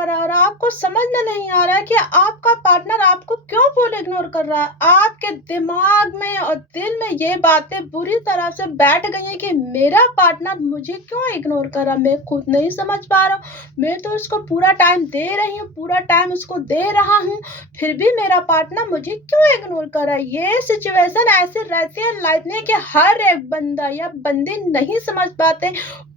कर रहा है और आपको समझ में नहीं आ रहा है कि आपका पार्टनर आपको क्यों फुल इग्नोर कर रहा है। आपके दिमाग में और दिल में ये बातें बुरी तरह से बैठ गई हैं कि मेरा पार्टनर मुझे क्यों इग्नोर कर रहा है, मैं खुद नहीं समझ पा रहा हूँ। मैं तो उसको पूरा टाइम दे रही हूँ, पूरा टाइम उसको दे रहा हूँ, फिर भी मेरा पार्टनर मुझे क्यों इग्नोर कर रहा है। ये सिचुएशन ऐसी रहती है लाइफ में कि हर एक बंदा या बंदी नहीं समझ पाते,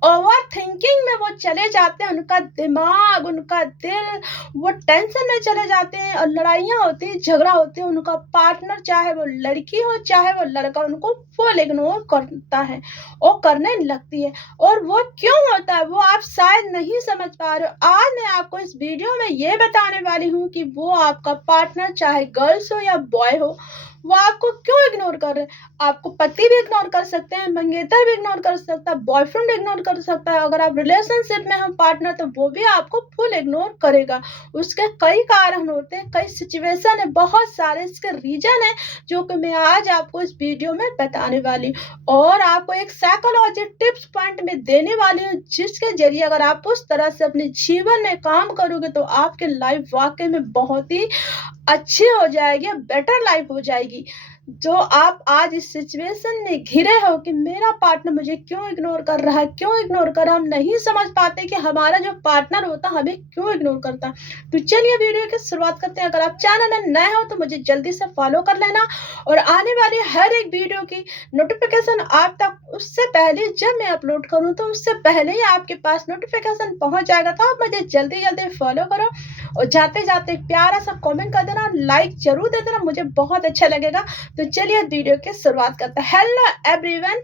ओवर थिंकिंग में वो चले जाते हैं, उनका दिमाग, उनका दिल, वो टेंशन में चले जाते हैं और लड़ाइयाँ होती हैं, झगड़ा होते हैं। उनका पार्टनर, चाहे वो लड़की हो चाहे वो लड़का, उनको फुल इग्नोर करता है और करने लगती है। और वो क्यों होता है वो आप शायद नहीं समझ पा रहे हो। आज मैं आपको इस वीडियो में ये बताने वाली हूँ कि वो आपका पार्टनर, चाहे गर्ल्स हो या बॉय हो, वो आपको क्यों इग्नोर कर रहे हैं। आपको पति भी इग्नोर कर सकते हैं, मंगेतर भी इग्नोर कर सकता है, बॉयफ्रेंड इग्नोर कर सकता है। अगर आप रिलेशनशिप में हो पार्टनर, तो वो भी आपको फुल इग्नोर करेगा। उसके कई कारण होते हैं, कई सिचुएशन है, बहुत सारे इसके रीजन है जो कि मैं आज आपको इस वीडियो में बताने वाली हूँ और आपको एक साइकोलॉजी टिप्स पॉइंट में देने वाली हूँ, जिसके जरिए अगर आप उस तरह से अपने जीवन में काम करोगे तो आपकी लाइफ वाकई में बहुत ही अच्छी हो जाएगी, बेटर लाइफ हो जाएगी। जो आप आज इस सिचुएशन में घिरे हो कि मेरा पार्टनर मुझे क्यों इग्नोर कर रहा है, क्यों इग्नोर कर रहा है, हम नहीं समझ पाते कि हमारा जो पार्टनर होता है हमें क्यों इग्नोर करता है। तो चलिए वीडियो की शुरुआत करते हैं। अगर आप चैनल में नए हो तो मुझे जल्दी से फॉलो कर लेना और आने वाली हर एक वीडियो की नोटिफिकेशन आप तक उससे पहले, जब मैं अपलोड करूँ तो उससे पहले ही आपके पास नोटिफिकेशन पहुंच जाएगा। तो आप मुझे जल्दी जल्दी फॉलो करो और जाते जाते प्यारा सा कमेंट कर देना, लाइक जरूर दे देना, मुझे बहुत अच्छा लगेगा। तो चलिए वीडियो की शुरुआत करते हैं। हेलो एवरीवन,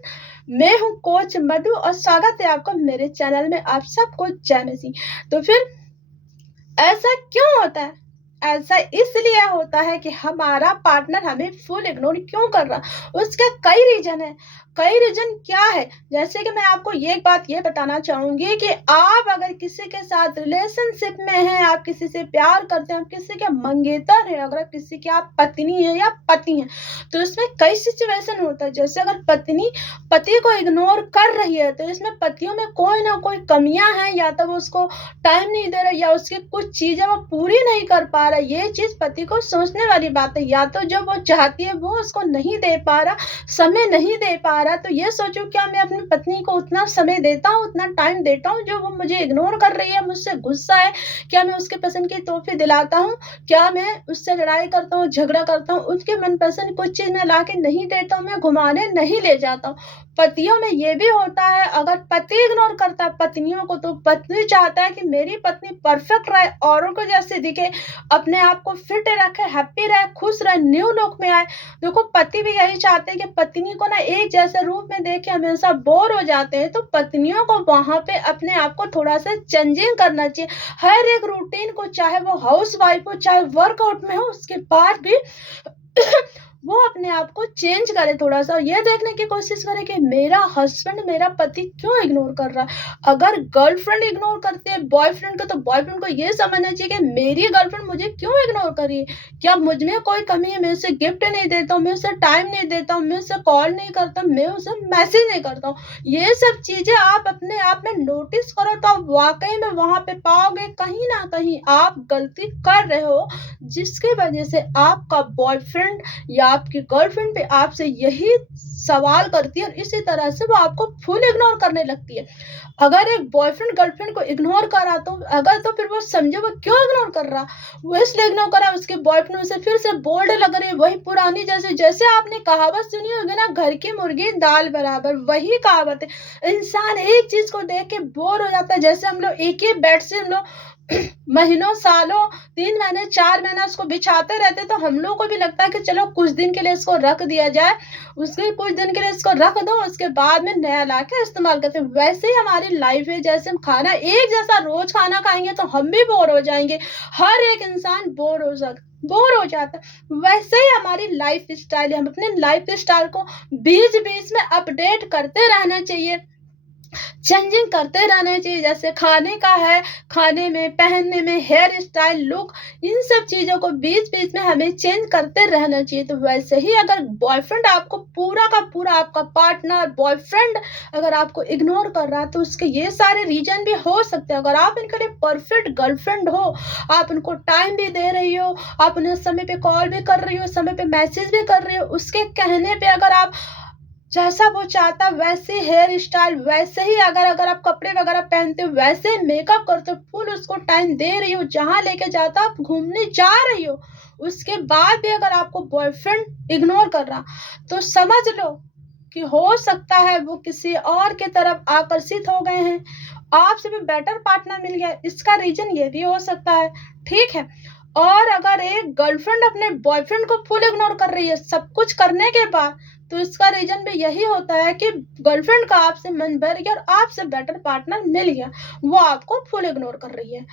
मैं हूं कोच मधु और स्वागत है आपका मेरे चैनल में। आप सबको जय मसीह। तो फिर ऐसा क्यों होता है? ऐसा इसलिए होता है कि हमारा पार्टनर हमें फुल इग्नोर क्यों कर रहा है। उसके कई रीजन है। कई रीजन क्या है, जैसे कि मैं आपको ये बात ये बताना चाहूंगी कि आप अगर किसी के साथ रिलेशनशिप में हैं, आप किसी से प्यार करते हैं, आप किसी के मंगेतर हैं, अगर किसी की आप पत्नी है या पति हैं, तो इसमें कई सिचुएशन होता है। जैसे अगर पत्नी पति को इग्नोर कर रही है तो इसमें पतियों में कोई ना कोई कमियां हैं, या तो वो उसको टाइम नहीं दे रहा, या उसकी कुछ चीजें वो पूरी नहीं कर पा रहा। ये चीज पति को सोचने वाली बात है। या तो जो वो चाहती है वो उसको नहीं दे पा रहा, समय नहीं दे पा रहा। तो ये सोचो, क्या मैं अपनी पत्नी को उतना समय देता हूँ, उतना टाइम देता हूँ जो वो मुझे इग्नोर कर रही है, मुझसे गुस्सा है? क्या मैं उसके पसंद की तोहफे दिलाता हूँ? क्या मैं उससे लड़ाई करता हूँ, झगड़ा करता हूँ, उसके मनपसंद कुछ चीज मैं ला के नहीं देता हूँ, मैं घुमाने नहीं ले जाता हूँ? पतियों में ये भी होता है, अगर पति इग्नोर करता है पत्नियों को, तो पत्नी चाहता है कि मेरी पत्नी परफेक्ट रहे, औरों को जैसे दिखे, अपने आप को फिट रखे, हैप्पी रहे, खुश रहे, न्यू लुक में आए। देखो, पति भी यही चाहते हैं कि पत्नी को ना एक जैसे रूप में देखे, हमेशा बोर हो जाते हैं। तो पत्नियों को वहां पे अपने आप को थोड़ा सा चेंजिंग करना चाहिए। हर एक रूटीन को, चाहे वो हाउस वाइफ हो चाहे वर्कआउट में हो, उसके बाद भी वो अपने आप को चेंज करे थोड़ा सा, ये देखने की कोशिश करे कि मेरा हस्बैंड, मेरा पति क्यों इग्नोर कर रहा है। अगर गर्लफ्रेंड इग्नोर करती है बॉयफ्रेंड को, तो बॉयफ्रेंड को ये समझना चाहिए कि मेरी गर्लफ्रेंड मुझे क्यों इग्नोर कर रही है। क्या मुझ में कोई कमी है? मैं उसे गिफ्ट नहीं देता हूँ, मैं उसे टाइम नहीं देता हूँ, मैं उसे कॉल नहीं करता, मैं उसे मैसेज नहीं करता हूँ। ये सब चीजें आप अपने आप में नोटिस करो तो आप वाकई में वहां पे पाओगे कहीं ना कहीं आप गलती कर रहे हो, जिसकी वजह से आपका बॉयफ्रेंड या आपकी गर्लफ्रेंड भी आपसे यही सवाल करती है और इसी तरह से वो आपको फुल इग्नोर करने लगती है। अगर एक बॉयफ्रेंड गर्लफ्रेंड को इग्नोर करा तो अगर, तो फिर वो समझे वो क्यों इग्नोर कर रहा। वो इसलिए इग्नोर करा, उसके बॉयफ्रेंड उसे फिर से बोल्ड लग रही है, वही पुरानी, जैसे जैसे आपने कहावत सुनी होगी ना, घर की मुर्गी दाल बराबर, वही कहावत है। इंसान एक चीज को देख के बोर हो जाता है। जैसे हम लोग एक ही बेड से हम लोग महीनों सालों 3 महीने 4 महीना उसको बिछाते रहते, तो हम लोग को भी लगता है कि चलो कुछ दिन के लिए इसको रख दिया जाए, उसके कुछ दिन के लिए इसको रख दो, उसके बाद में नया ला के इस्तेमाल करते हैं। वैसे ही हमारी लाइफ है। जैसे हम खाना एक जैसा रोज खाना खाएंगे तो हम भी बोर हो जाएंगे, हर एक इंसान बोर हो जाता है। वैसे ही हमारी लाइफ स्टाइल है, हम अपने लाइफ स्टाइल को बीच बीच में अपडेट करते रहना चाहिए। चेंजिंग करते रहना चाहिए। जैसे खाने का है, खाने में, पहनने में, हेयर स्टाइल, लुक, इन सब चीज़ों को बीच-बीच में हमें चेंज करते रहना चाहिए। तो वैसे ही अगर बॉयफ्रेंड आपको पूरा का पूरा, आपका पार्टनर, बॉयफ्रेंड अगर आपको इग्नोर कर रहा है, तो उसके ये सारे रीज़न भी हो सकते हैं। अगर आप इनके लिए परफेक्ट गर्लफ्रेंड हो, आप उनको टाइम भी दे रही हो, आप उन्हें समय पे कॉल भी कर रही हो, समय पे मैसेज भी कर रही हो, उसके कहने पे अगर आप जैसा वो चाहता वैसे हेयर स्टाइल, वैसे ही अगर अगर आप कपड़े वगैरह पहनते हो, वैसे मेकअप करते हो, फुल उसको टाइम दे रही हो, जहाँ लेके जाता आप घूमने जा रही हो, उसके बाद भी अगर आपको बॉयफ्रेंड इग्नोर कर रहा, तो समझ लो कि हो सकता है वो किसी और की तरफ आकर्षित हो गए हैं, आपसे भी बेटर पार्टनर मिल गया। इसका रीज़न ये भी हो सकता है, ठीक है? और अगर एक गर्लफ्रेंड अपने बॉयफ्रेंड को फुल इग्नोर कर रही है, सब कुछ करने के बाद, तो इसका रीज़न भी यही होता है कि गर्लफ्रेंड का आपसे मन भर गया और आपसे बेटर पार्टनर मिल गया, वो आपको फुल इग्नोर कर रही है।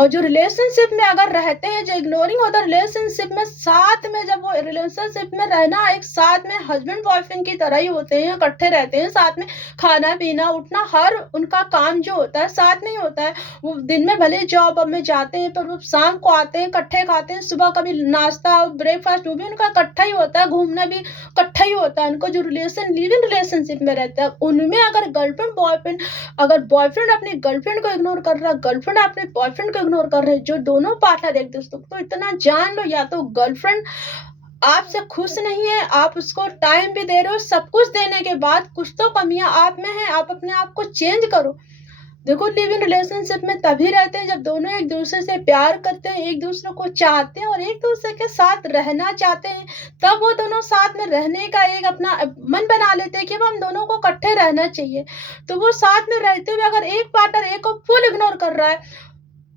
और जो रिलेशनशिप में अगर रहते हैं, जो इग्नोरिंग होता है रिलेशनशिप में, साथ में जब वो रिलेशनशिप में रहना एक साथ में हस्बैंड बॉयफ्रेंड की तरह ही होते हैं, इकट्ठे रहते हैं, साथ में खाना पीना उठना, हर उनका काम जो होता है साथ में ही होता है। वो दिन में भले जॉब में जाते हैं, पर वो शाम को आते हैं, इकट्ठे खाते हैं, सुबह कभी नाश्ता और ब्रेकफास्ट, वो भी उनका इकट्ठा ही होता है, घूमना भी इकट्ठा ही होता है। उनको जो लिव इन रिलेशनशिप में रहता है, उनमें अगर गर्लफ्रेंड बॉयफ्रेंड, अगर बॉयफ्रेंड अपनी गर्लफ्रेंड को इग्नोर कर रहा है, गर्लफ्रेंड अपने बॉयफ्रेंड को इग्नोर कर रहे हैं, जो दोनों पार्टनर एक दूसरे को, तो इतना जान लो, या तो गर्लफ्रेंड आपसे खुश नहीं है, आप उसको टाइम भी दे रहे हो, सब कुछ देने के बाद कुछ तो कमियां आप में है, आप अपने आप को चेंज करो। देखो, लिव इन रिलेशनशिप में तभी रहते हैं जब दोनों एक दूसरे से प्यार करते हैं, एक दूसरे को चाहते हैं और एक दूसरे के साथ रहना चाहते हैं। तब वो दोनों साथ में रहने का एक अपना मन बना लेते हैं कि अब हम दोनों को इकट्ठे रहना चाहिए। तो वो साथ में रहते हुए अगर एक पार्टनर एक को फुल इग्नोर कर रहा है,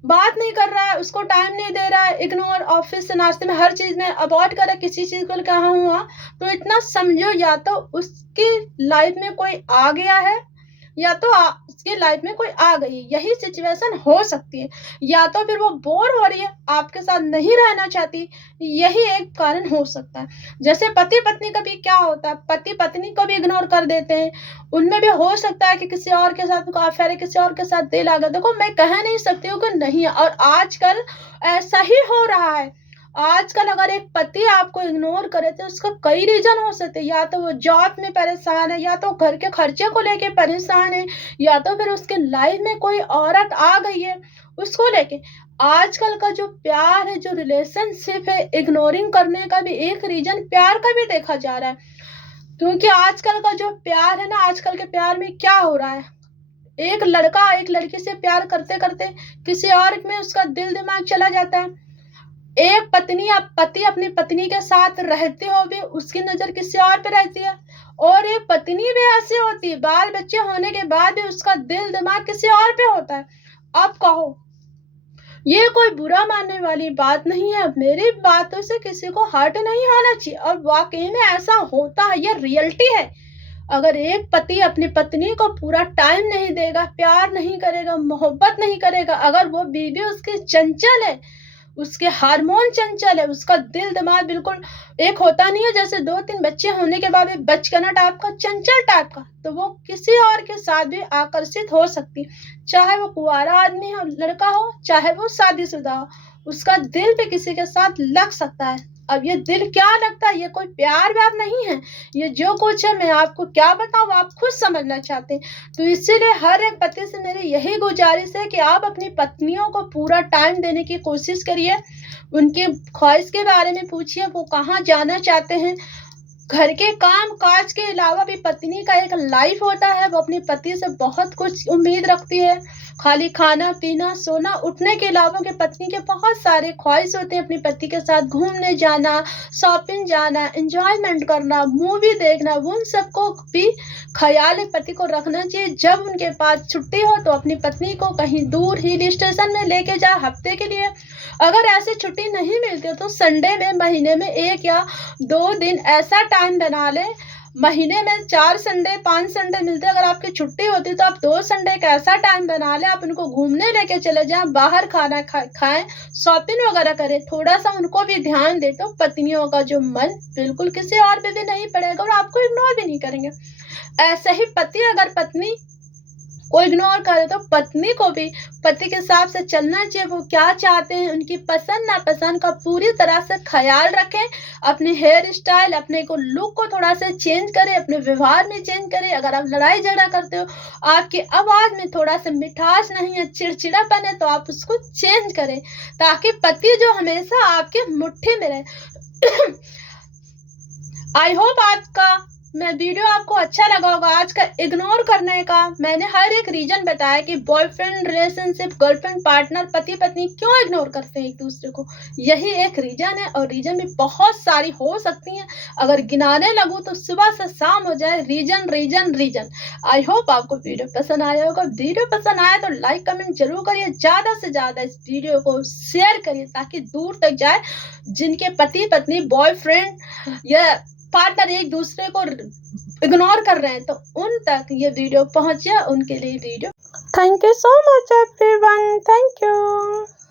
बात नहीं कर रहा है, उसको टाइम नहीं दे रहा है, इग्नोर, ऑफिस से नाश्ते में, हर चीज़ में अवॉइड कर रहा है, किसी चीज़ को कहा हुआ, तो इतना समझो, या तो उसकी लाइफ में कोई आ गया है, या तो उसकी लाइफ में कोई आ गई, यही सिचुएशन हो सकती है। या तो फिर वो बोर हो रही है, आपके साथ नहीं रहना चाहती, यही एक कारण हो सकता है। जैसे पति पत्नी का भी क्या होता है, पति पत्नी को भी इग्नोर कर देते हैं, उनमें भी हो सकता है कि किसी और के साथ उनका अफेयर है, किसी और के साथ दिल आ गया। देखो, मैं कह नहीं सकती हूँ कि नहीं है, और आजकल ऐसा ही हो रहा है। आजकल अगर एक पति आपको इग्नोर करे तो उसका कई रीज़न हो सकते हैं, या तो वो जॉब में परेशान है, या तो घर के खर्चे को लेके परेशान है, या तो फिर उसके लाइफ में कोई औरत आ गई है उसको लेके। आजकल का जो प्यार है, जो रिलेशनशिप है, इग्नोरिंग करने का भी एक रीज़न प्यार का भी देखा जा रहा है। क्योंकि आजकल का जो प्यार है ना, आजकल के प्यार में क्या हो रहा है, एक लड़का एक लड़की से प्यार करते-करते किसी और में उसका दिल दिमाग चला जाता है। एक पत्नी या पति अपनी पत्नी के साथ रहते हुए भी उसकी नज़र किसी और पे रहती है, और एक पत्नी भी ऐसी होती है, बाल बच्चे होने के बाद भी उसका दिल दिमाग किसी और पे होता है। अब कहो, ये कोई बुरा मानने वाली बात नहीं है, मेरी बातों से किसी को हर्ट नहीं होना चाहिए, और वाक़ई में ऐसा होता है, ये रियलिटी है। अगर एक पति अपनी पत्नी को पूरा टाइम नहीं देगा, प्यार नहीं करेगा, मोहब्बत नहीं करेगा, अगर वो बीवी उसकी चंचल है, उसके हार्मोन चंचल है, उसका दिल दिमाग बिल्कुल एक होता नहीं है जैसे 2-3 बच्चे होने के बाद भी बचकाना टाइप का, चंचल टाइप का, तो वो किसी और के साथ भी आकर्षित हो सकती है। चाहे वो कुंवारा आदमी हो, लड़का हो, चाहे वो शादीशुदा हो, उसका दिल भी किसी के साथ लग सकता है। अब ये दिल क्या लगता है, ये कोई प्यार-व्यार नहीं है, ये जो कुछ है मैं आपको क्या बताऊँ, आप खुद समझना चाहते हैं। तो इसीलिए हर एक पति से मेरी यही गुज़ारिश है कि आप अपनी पत्नियों को पूरा टाइम देने की कोशिश करिए, उनकी ख्वाहिश के बारे में पूछिए, वो कहाँ जाना चाहते हैं। घर के काम-काज के अलावा भी पत्नी का एक लाइफ होता है, वो अपने पति से बहुत कुछ उम्मीद रखती है। खाली खाना-पीना, सोना, उठने के अलावा उनके पत्नी के बहुत सारे ख्वाहिश होते हैं अपने पति के साथ घूमने जाना, शॉपिंग जाना, एन्जॉयमेंट करना, मूवी देखना, उन सबको भी ख़याल एक पति को रखना चाहिए। जब उनके पास छुट्टी हो तो अपनी पत्नी को कहीं दूर हिल स्टेशन में लेके जाए हफ़्ते के लिए। अगर ऐसी छुट्टी नहीं मिलती तो संडे में महीने में 1 या 2 दिन ऐसा टाइम बना लें, महीने में 4 संडे 5 संडे मिलते हैं, अगर आपकी छुट्टी होती तो आप 2 संडे का ऐसा टाइम बना लें, आप उनको घूमने लेके चले जाएँ, बाहर खाना खाएँ, शॉपिंग वगैरह करें, थोड़ा-सा उनको भी ध्यान दें, तो पत्नियों का जो मन बिल्कुल किसी और पे भी नहीं पड़ेगा और आपको इग्नोर भी नहीं करेंगे। ऐसे ही पति अगर पत्नी को इग्नोर करे तो पत्नी को भी पति के हिसाब से चलना चाहिए। वो क्या चाहते हैं, उनकी पसंद नापसंद का पूरी तरह से ख्याल रखें। अपने हेयर स्टाइल, अपने को लुक को थोड़ा सा चेंज करें, अपने व्यवहार में चेंज करें। अगर आप लड़ाई झगड़ा करते हो, आपकी आवाज़ में थोड़ा सा मिठास नहीं है, चिड़चिड़ापन है, तो आप उसको चेंज करें ताकि पति जो हमेशा आपके मुट्ठी में रहे। आई होप आपका मैं वीडियो आपको अच्छा लगा होगा। आज का इग्नोर करने का मैंने हर एक रीजन बताया कि बॉयफ्रेंड रिलेशनशिप, गर्लफ्रेंड, पार्टनर, पति पत्नी क्यों इग्नोर करते हैं एक दूसरे को। यही एक रीजन है और रीजन भी बहुत सारी हो सकती हैं। अगर गिनाने लगूँ तो सुबह से शाम हो जाए, reason reason reason. I hope आपको वीडियो पसंद आया होगा। वीडियो पसंद आया तो लाइक कमेंट जरूर करिए, ज़्यादा से ज़्यादा इस वीडियो को शेयर करिए ताकि दूर तक जाए। जिनके पति पत्नी, बॉयफ्रेंड या पार्टनर एक दूसरे को इग्नोर कर रहे हैं तो उन तक ये वीडियो पहुंचे, उनके लिए video. Thank you so much everyone, thank you.